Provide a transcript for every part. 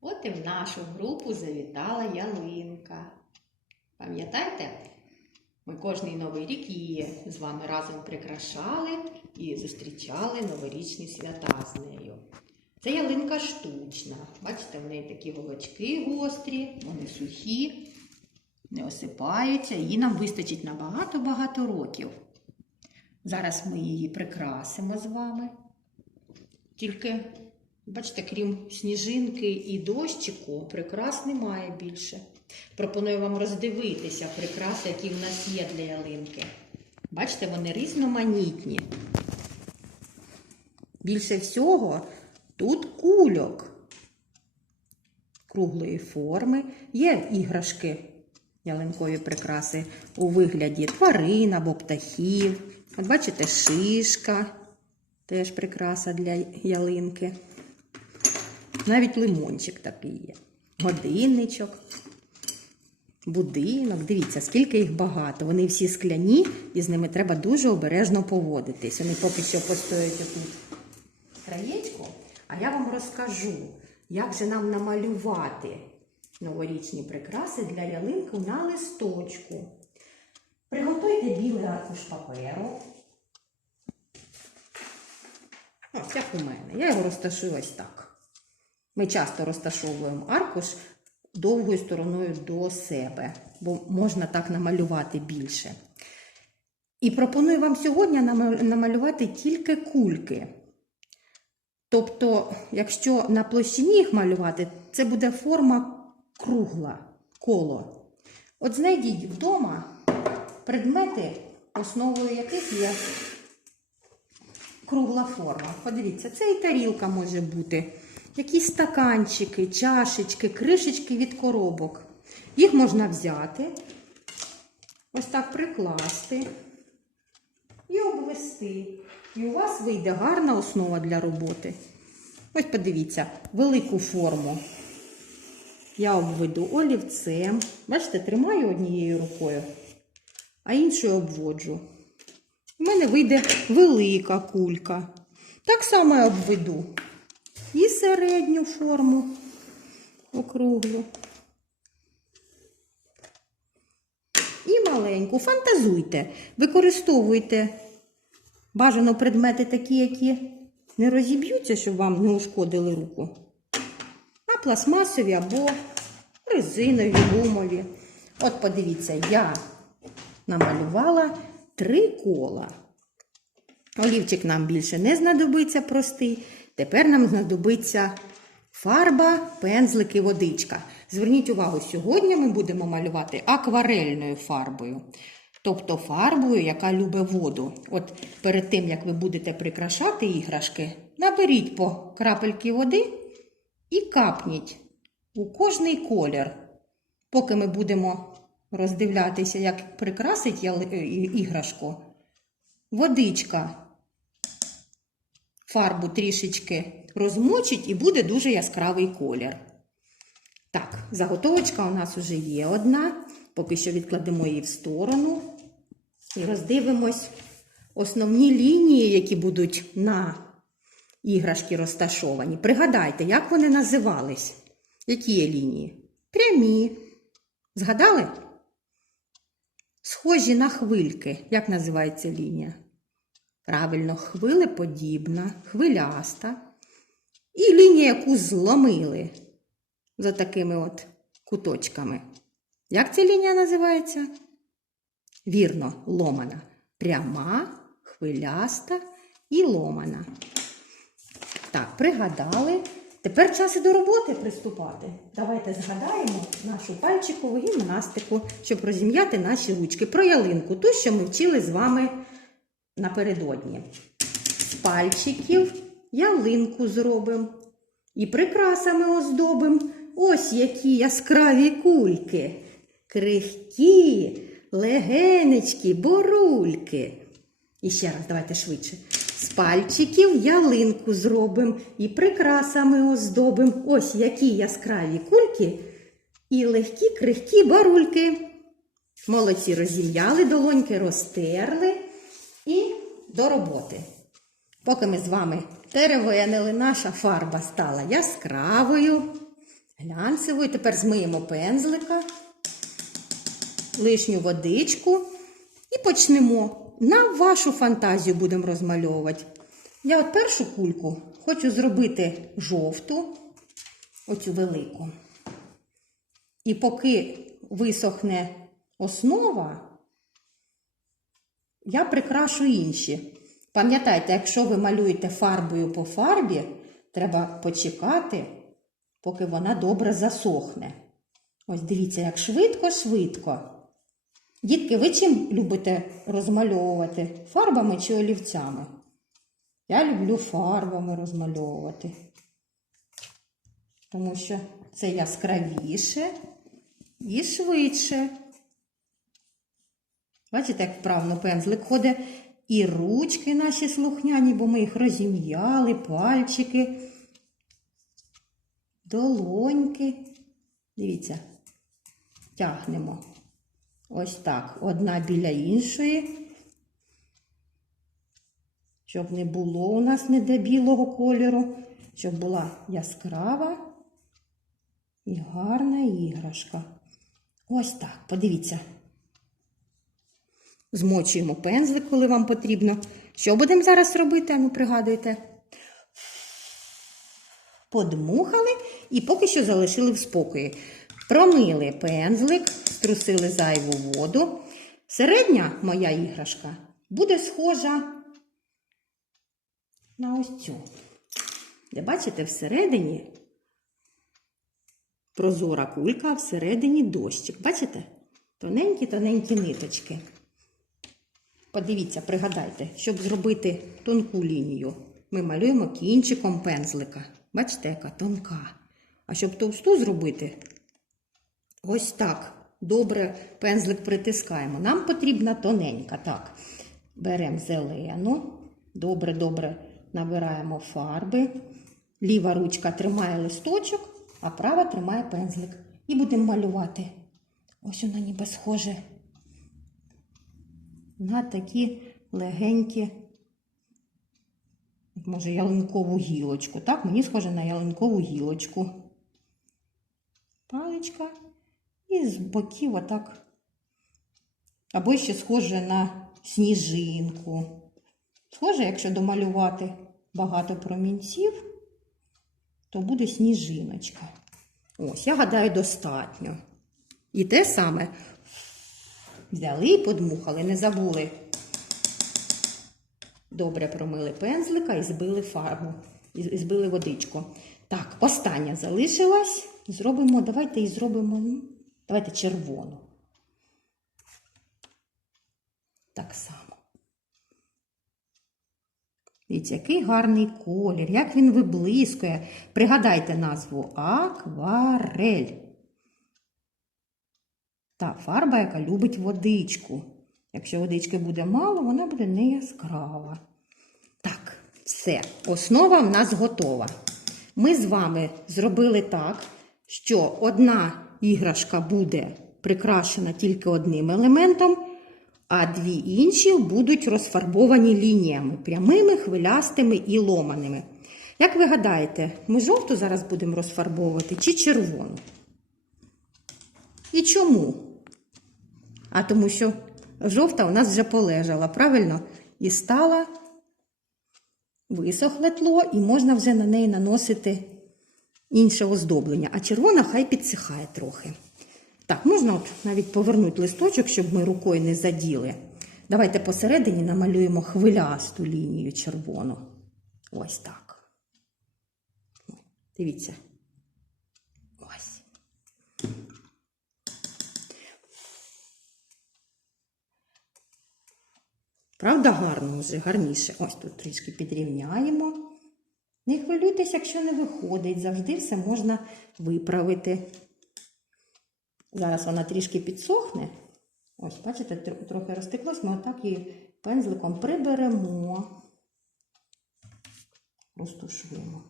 От і в нашу групу завітала ялинка. Пам'ятаєте? Ми кожний новий рік її з вами разом прикрашали і зустрічали новорічні свята з нею. Це ялинка штучна. Бачите, в неї такі голочки гострі, вони сухі, не осипаються, її нам вистачить на багато-багато років. Зараз ми її прикрасимо з вами. Тільки, бачите, крім сніжинки і дощику, прикрас немає більше. Пропоную вам роздивитися прикраси, які в нас є для ялинки. Бачите, вони різноманітні. Більше всього тут кульок круглої форми. Є іграшки ялинкові прикраси у вигляді тварин або птахів. От бачите, шишка теж прикраса для ялинки. Навіть лимончик такий є. Годинничок, будинок. Дивіться, скільки їх багато. Вони всі скляні, і з ними треба дуже обережно поводитись. Вони поки що постоять отут краєчку, а я вам розкажу, як же нам намалювати новорічні прикраси для ялинки на листочку. Приготуйте білий аркуш паперу. Ось як у мене. Я його розташую ось так. Ми часто розташовуємо аркуш довгою стороною до себе, бо можна так намалювати більше. І пропоную вам сьогодні намалювати тільки кульки. Тобто, якщо на площині їх малювати, це буде форма кругла, коло. От знайдіть вдома предмети, основою яких є кругла форма. Подивіться, це і тарілка може бути, якісь стаканчики, чашечки, кришечки від коробок. Їх можна взяти, ось так прикласти і обвести. І у вас вийде гарна основа для роботи. Ось подивіться, велику форму. Я обведу олівцем. Бачите, тримаю однією рукою, а іншою обводжу. У мене вийде велика кулька. Так само я обведу і середню форму округлу. І маленьку. Фантазуйте, використовуйте бажано предмети такі, які не розіб'ються, щоб вам не ушкодили руку. А пластмасові або резинові, гумові. От подивіться, я намалювала три кола. Олівчик нам більше не знадобиться простий. Тепер нам знадобиться фарба, пензлик і водичка. Зверніть увагу, сьогодні ми будемо малювати акварельною фарбою. Тобто фарбою, яка любить воду. От перед тим, як ви будете прикрашати іграшки, наберіть по крапельки води і капніть у кожний колір. Поки ми будемо роздивлятися, як прикрасить іграшку, водичка фарбу трішечки розмочить і буде дуже яскравий колір. Так, заготовочка у нас вже є одна. Поки що відкладемо її в сторону і роздивимось основні лінії, які будуть на іграшки розташовані. Пригадайте, як вони називались? Які є лінії? Прямі. Згадали? Схожі на хвильки. Як називається лінія? Правильно, хвилеподібна, хвиляста. І лінія, яку зломили за такими от куточками. Як ця лінія називається? Вірно, ломана. Пряма, хвиляста і ломана. Так, пригадали. Тепер час і до роботи приступати. Давайте згадаємо нашу пальчикову гімнастику, щоб розім'яти наші ручки. Про ялинку, ту, що ми вчили з вами напередодні. З пальчиків ялинку зробимо і прикрасами оздобим. Ось які яскраві кульки. Крихкі, легенечкі, борульки. І ще раз, давайте швидше. З пальчиків ялинку зробимо і прикрасами оздобим. Ось які яскраві кульки і легкі крихкі барульки. Молодці розім'яли, долоньки розтерли до роботи. Поки ми з вами теревенили, наша фарба стала яскравою. глянцевою. Тепер змиємо пензлика, лишню водичку і почнемо. На вашу фантазію будемо розмальовувати. Я от першу кульку хочу зробити жовту, оцю велику. І поки висохне основа, я прикрашу інші. Пам'ятайте, якщо ви малюєте фарбою по фарбі, треба почекати, поки вона добре засохне. Ось дивіться, як швидко-швидко. Дітки, ви чим любите розмальовувати? Фарбами чи олівцями? Я люблю фарбами розмальовувати. Тому що це яскравіше і швидше. Бачите, як вправно пензлик ходить. І ручки наші слухняні, бо ми їх розім'яли, пальчики, долоньки. Дивіться, тягнемо. Ось так. Одна біля іншої. Щоб не було у нас ніде білого кольору, щоб була яскрава і гарна іграшка. Ось так, подивіться. Змочуємо пензлик, коли вам потрібно. Що будемо зараз робити? А Ну, пригадуйте. Подмухали і поки що залишили в спокої. Промили пензлик, струсили зайву воду. Середня моя іграшка буде схожа на ось цю. Де бачите, всередині прозора кулька, а всередині дощик. Бачите? Тоненькі-тоненькі ниточки. Подивіться, пригадайте, щоб зробити тонку лінію, ми малюємо кінчиком пензлика. Бачите, яка тонка. А щоб товсту зробити, ось так. Добре пензлик притискаємо. Нам потрібна тоненька. Так, беремо зелену, добре-добре набираємо фарби. Ліва ручка тримає листочок, а права тримає пензлик. І будемо малювати. Ось воно ніби схоже на такі легенькі, може, ялинкову гілочку. Так, мені схоже на ялинкову гілочку. Паличка і з боків отак. Або ще схоже на сніжинку. Схоже, якщо домалювати багато промінців, то буде сніжиночка. Ось, я гадаю, достатньо. І те саме Взяли і подмухали, не забули. Добре промили пензлика і збили фарбу, і збили водичку. Так, остання залишилась. Зробимо, давайте і зробимо, давайте червону. Так само. Дивіться, який гарний колір, як він виблискує. Пригадайте назву акварель. Та фарба, яка любить водичку. Якщо водички буде мало, вона буде не яскрава. Так, все. Основа в нас готова. Ми з вами зробили так, що одна іграшка буде прикрашена тільки одним елементом, а дві інші будуть розфарбовані лініями прямими, хвилястими і ломаними. Як ви гадаєте, ми жовту зараз будемо розфарбовувати чи червону? І чому? А тому що жовта у нас вже полежала, правильно? І стала, висохле тло, і можна вже на неї наносити інше оздоблення. А червона хай підсихає трохи. Так, можна от навіть повернути листочок, щоб ми рукою не заділи. Давайте посередині намалюємо хвилясту лінію червону. Ось так. Дивіться. Ось. Правда, гарно вже, гарніше. Ось тут трішки підрівняємо. Не хвилюйтесь, якщо не виходить. Завжди все можна виправити. Зараз вона трішки підсохне. Ось, бачите, трохи розтеклось, ми отак її пензликом приберемо. Розтушуємо.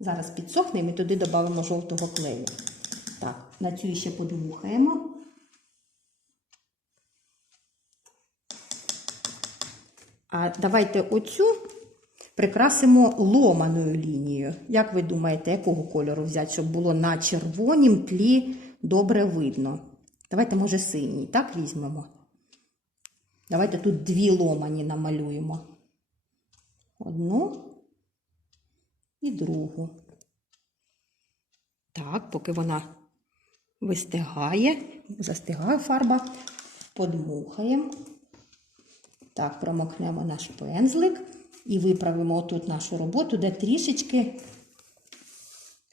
Зараз підсохне і ми туди додамо жовтого клею. Так, на цю ще подмухаємо. Давайте оцю прикрасимо ломаною лінією. Як ви думаєте, якого кольору взяти, щоб було на червонім тлі добре видно? Давайте, може, синій, так візьмемо. Давайте тут дві ломані намалюємо. Одну і другу. Так, поки вона вистигає, застигає фарба, подмухаємо. Так, промокнемо наш пензлик і виправимо отут нашу роботу, де трішечки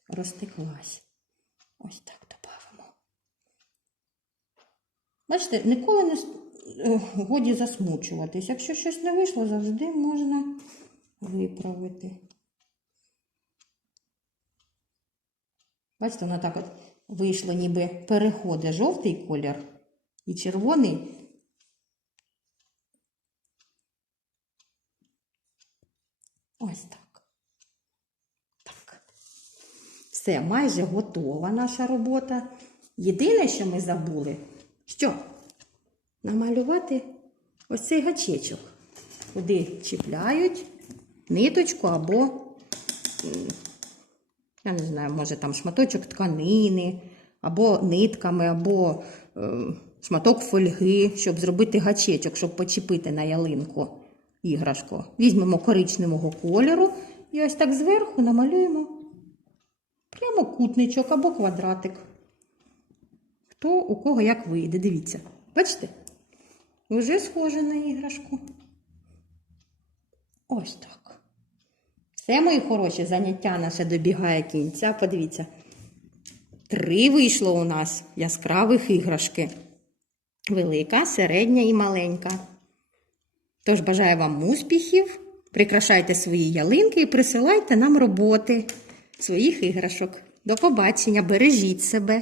розтеклась. Ось так додамо. Бачите, ніколи не е, годі засмучуватись. Якщо щось не вийшло, завжди можна виправити. Бачите, воно так от вийшло, ніби переходить жовтий колір і червоний. Ось так. Так. Все, майже готова наша робота. Єдине, що ми забули, що намалювати ось цей гачечок, куди чіпляють ниточку або я не знаю, може там шматочок тканини, або нитками, або е, шматок фольги, щоб зробити гачечок, щоб почепити на ялинку іграшку. Візьмемо коричневого кольору і ось так зверху намалюємо прямокутничок або квадратик. Хто у кого як вийде, дивіться. Бачите? Вже схоже на іграшку. Ось так. Все, мої хороші, заняття наше добігає кінця. Подивіться. Три вийшло у нас яскравих іграшки. Велика, середня і маленька. Тож бажаю вам успіхів. Прикрашайте свої ялинки і присилайте нам роботи своїх іграшок. До побачення, бережіть себе.